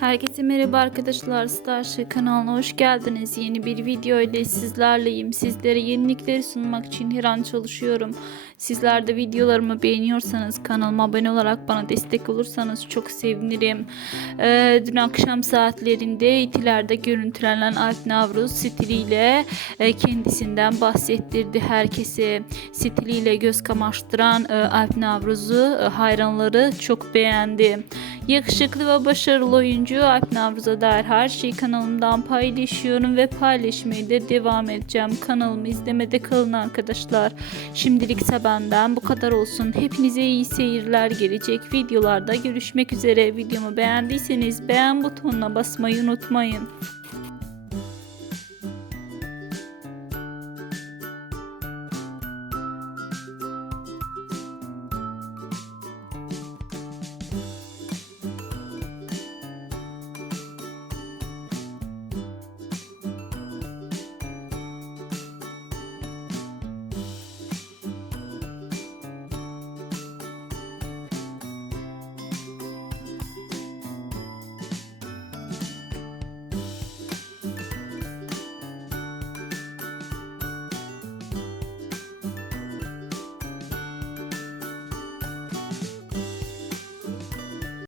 Herkese merhaba arkadaşlar. Starship kanalına hoş geldiniz. Yeni bir video ile sizlerleyim. Sizlere yenilikleri sunmak için her an çalışıyorum. Sizler de videolarımı beğeniyorsanız kanalıma abone olarak bana destek olursanız çok sevinirim. Ee, dün akşam saatlerinde itilerde görüntülenen Alp Navruz stiliyle e, kendisinden bahsettirdi herkese. Stiliyle göz kamaştıran e, Alp Navruz'u e, hayranları çok beğendi. Yakışıklı ve başarılı oyuncu Alp Navruz'a dair her şeyi kanalımdan paylaşıyorum ve paylaşmaya da devam edeceğim. Kanalımı izlemede kalın arkadaşlar. Şimdilik ise benden bu kadar olsun. Hepinize iyi seyirler gelecek videolarda görüşmek üzere. Videomu beğendiyseniz beğen butonuna basmayı unutmayın.